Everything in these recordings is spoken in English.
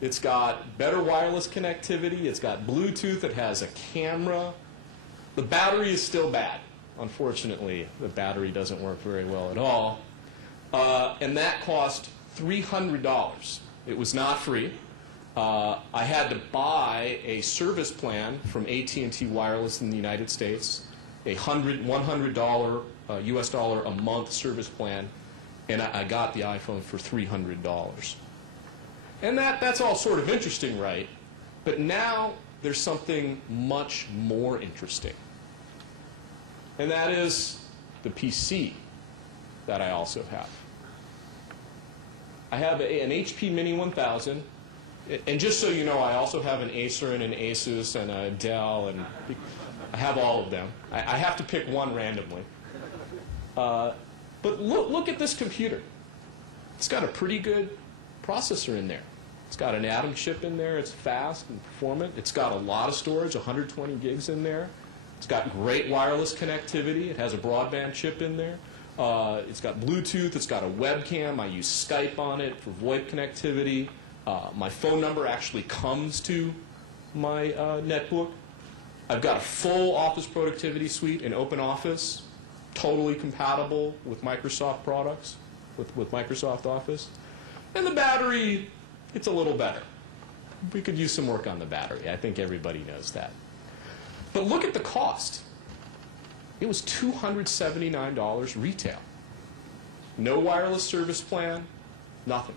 It's got better wireless connectivity. It's got Bluetooth. It has a camera. The battery is still bad. Unfortunately, the battery doesn't work very well at all. And that cost $300. It was not free. I had to buy a service plan from AT&T Wireless in the United States, a $100 US dollar a month service plan, and I got the iPhone for $300. And that's all sort of interesting, right? But now there's something much more interesting. And that is the PC that I also have. I have an HP Mini 1000. And just so you know, I also have an Acer and an Asus and a Dell, and I have all of them. I have to pick one randomly. But look at this computer. It's got a pretty good processor in there. It's got an Atom chip in there. It's fast and performant. It's got a lot of storage, 120 gigs in there. It's got great wireless connectivity. It has a broadband chip in there. It's got Bluetooth. It's got a webcam. I use Skype on it for VoIP connectivity. My phone number actually comes to my netbook. I've got a full Office productivity suite in OpenOffice, totally compatible with Microsoft products, with Microsoft Office. And the battery, it's a little better. We could use some work on the battery. I think everybody knows that. But look at the cost. It was $279 retail. No wireless service plan, nothing.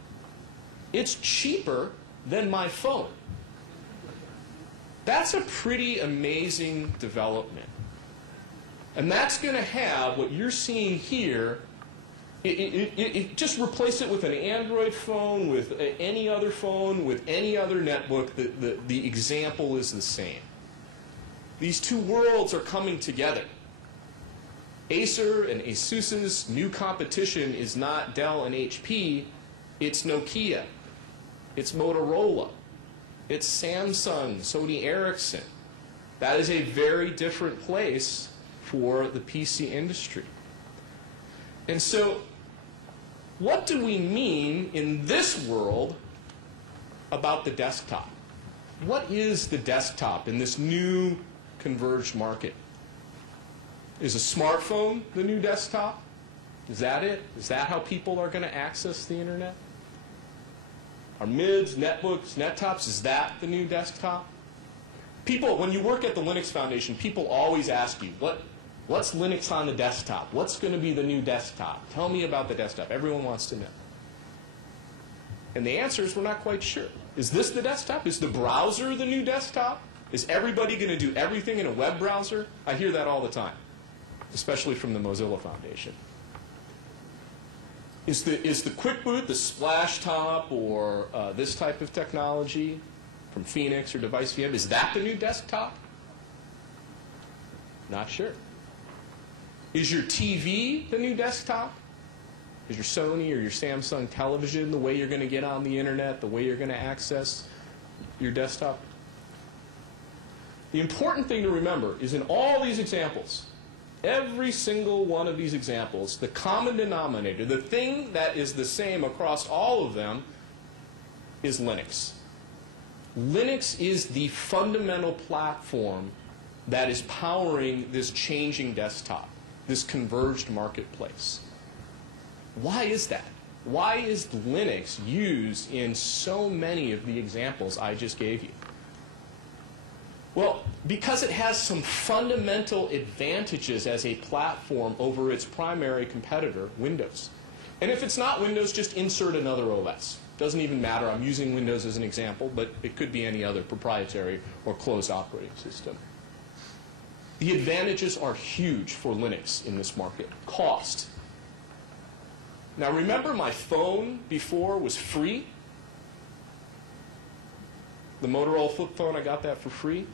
It's cheaper than my phone. That's a pretty amazing development. And that's going to have what you're seeing here. It just replace it with an Android phone, with any other phone, with any other netbook. The example is the same. These two worlds are coming together. Acer and Asus's new competition is not Dell and HP, it's Nokia, it's Motorola, it's Samsung, Sony Ericsson. That is a very different place for the PC industry. And so, what do we mean in this world about the desktop? What is the desktop in this new converged market? Is a smartphone the new desktop? Is that it? Is that how people are going to access the internet? Are MIDs, netbooks, nettops, is that the new desktop? People, when you work at the Linux Foundation, people always ask you, what's Linux on the desktop? What's going to be the new desktop? Tell me about the desktop. Everyone wants to know. And the answer is we're not quite sure. Is this the desktop? Is the browser the new desktop? Is everybody going to do everything in a web browser? I hear that all the time, especially from the Mozilla Foundation. Is the Quick Boot, the Splash Top, or this type of technology from Phoenix or Device VM, is that the new desktop? Not sure. Is your TV the new desktop? Is your Sony or your Samsung television the way you're going to get on the internet, the way you're going to access your desktop? The important thing to remember is in all these examples, every single one of these examples, the common denominator, the thing that is the same across all of them, is Linux. Linux is the fundamental platform that is powering this changing desktop, this converged marketplace. Why is that? Why is Linux used in so many of the examples I just gave you? Well, because it has some fundamental advantages as a platform over its primary competitor, Windows. And if it's not Windows, just insert another OS. Doesn't even matter. I'm using Windows as an example, but it could be any other proprietary or closed operating system. The advantages are huge for Linux in this market. Cost. Now remember, my phone before was free. The Motorola flip phone, I got that for free.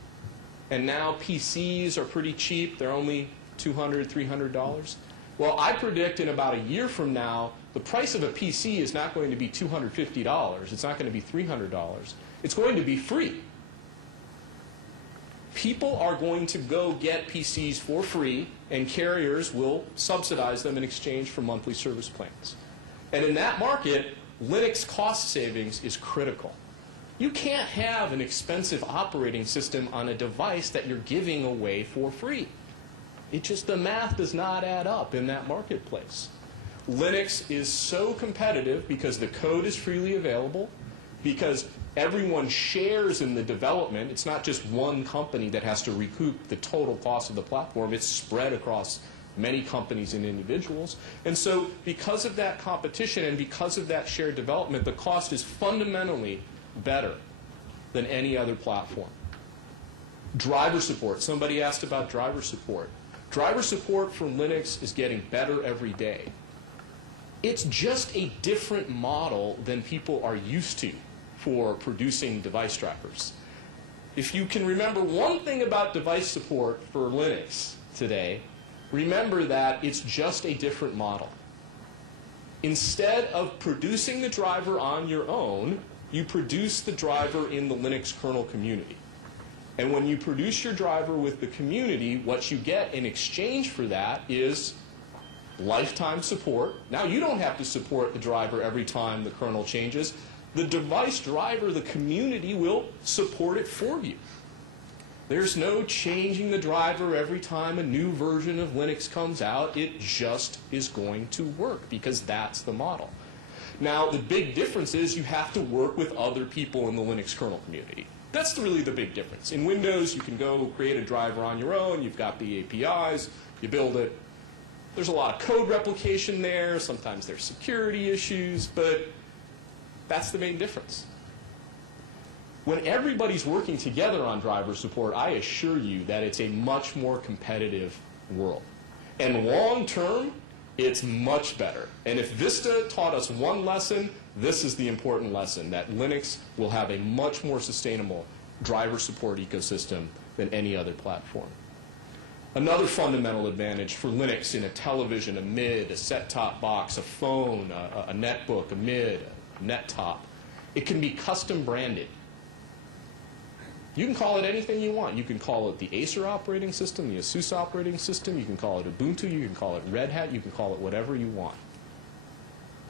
And now PCs are pretty cheap. They're only $200, $300. Well, I predict in about a year from now, the price of a PC is not going to be $250. It's not going to be $300. It's going to be free. People are going to go get PCs for free, and carriers will subsidize them in exchange for monthly service plans. And in that market, Linux cost savings is critical. You can't have an expensive operating system on a device that you're giving away for free. The math does not add up in that marketplace. Linux is so competitive because the code is freely available, because everyone shares in the development. It's not just one company that has to recoup the total cost of the platform. It's spread across many companies and individuals. And so because of that competition and because of that shared development, the cost is fundamentally better than any other platform. Driver support. Somebody asked about driver support. Driver support for Linux is getting better every day. It's just a different model than people are used to for producing device drivers. If you can remember one thing about device support for Linux today, remember that it's just a different model. Instead of producing the driver on your own, you produce the driver in the Linux kernel community. And when you produce your driver with the community, what you get in exchange for that is lifetime support. Now you don't have to support the driver every time the kernel changes. The device driver, the community, will support it for you. There's no changing the driver every time a new version of Linux comes out. It just is going to work because that's the model. Now, the big difference is you have to work with other people in the Linux kernel community. That's really the big difference. In Windows, you can go create a driver on your own. You've got the APIs. You build it. There's a lot of code replication there. Sometimes there's security issues, but that's the main difference. When everybody's working together on driver support, I assure you that it's a much more competitive world. And long term, it's much better. And if Vista taught us one lesson, this is the important lesson, that Linux will have a much more sustainable driver support ecosystem than any other platform. Another fundamental advantage for Linux in a television, a MID, a set-top box, a phone, a netbook, a MID, a net-top, it can be custom branded. You can call it anything you want. You can call it the Acer operating system, the ASUS operating system. You can call it Ubuntu. You can call it Red Hat. You can call it whatever you want.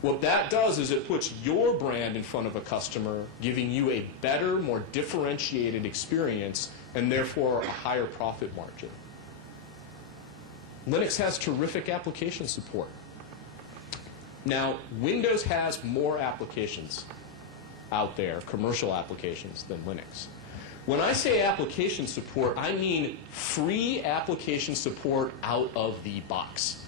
What that does is it puts your brand in front of a customer, giving you a better, more differentiated experience, and therefore a higher profit margin. Linux has terrific application support. Now, Windows has more applications out there, commercial applications, than Linux. When I say application support, I mean free application support out of the box.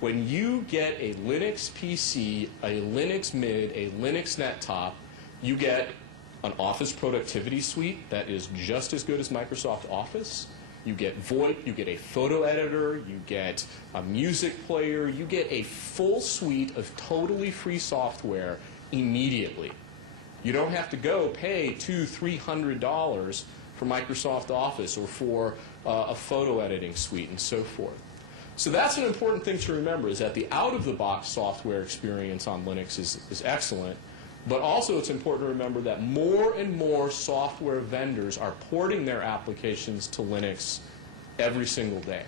When you get a Linux PC, a Linux MID, a Linux NetTop, you get an Office productivity suite that is just as good as Microsoft Office. You get VoIP, you get a photo editor, you get a music player, you get a full suite of totally free software immediately. You don't have to go pay $200–300 for Microsoft Office or for a photo editing suite and so forth. So that's an important thing to remember, is that the out-of-the-box software experience on Linux is excellent, but also it's important to remember that more and more software vendors are porting their applications to Linux every single day.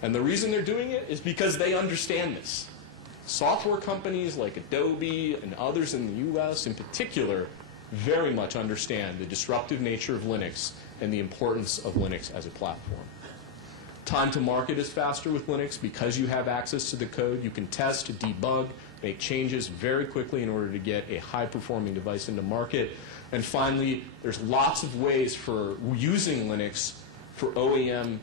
And the reason they're doing it is because they understand this. Software companies like Adobe and others in the US in particular very much understand the disruptive nature of Linux and the importance of Linux as a platform. Time to market is faster with Linux because you have access to the code. You can test, debug, make changes very quickly in order to get a high-performing device into market. And finally, there's lots of ways for using Linux for OEMs,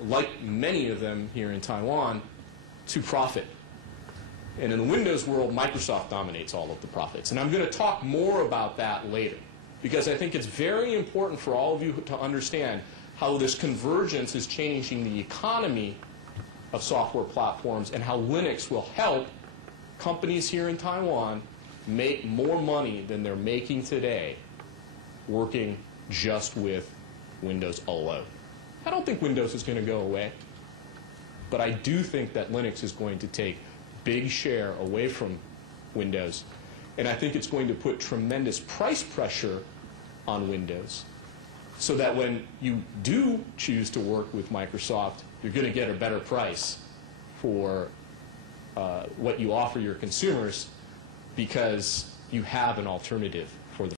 like many of them here in Taiwan, to profit. And in the Windows world, Microsoft dominates all of the profits. And I'm going to talk more about that later, because I think it's very important for all of you to understand how this convergence is changing the economy of software platforms and how Linux will help companies here in Taiwan make more money than they're making today working just with Windows alone. I don't think Windows is going to go away, but I do think that Linux is going to take big share away from Windows, and I think it's going to put tremendous price pressure on Windows, so that when you do choose to work with Microsoft, you're going to get a better price for what you offer your consumers because you have an alternative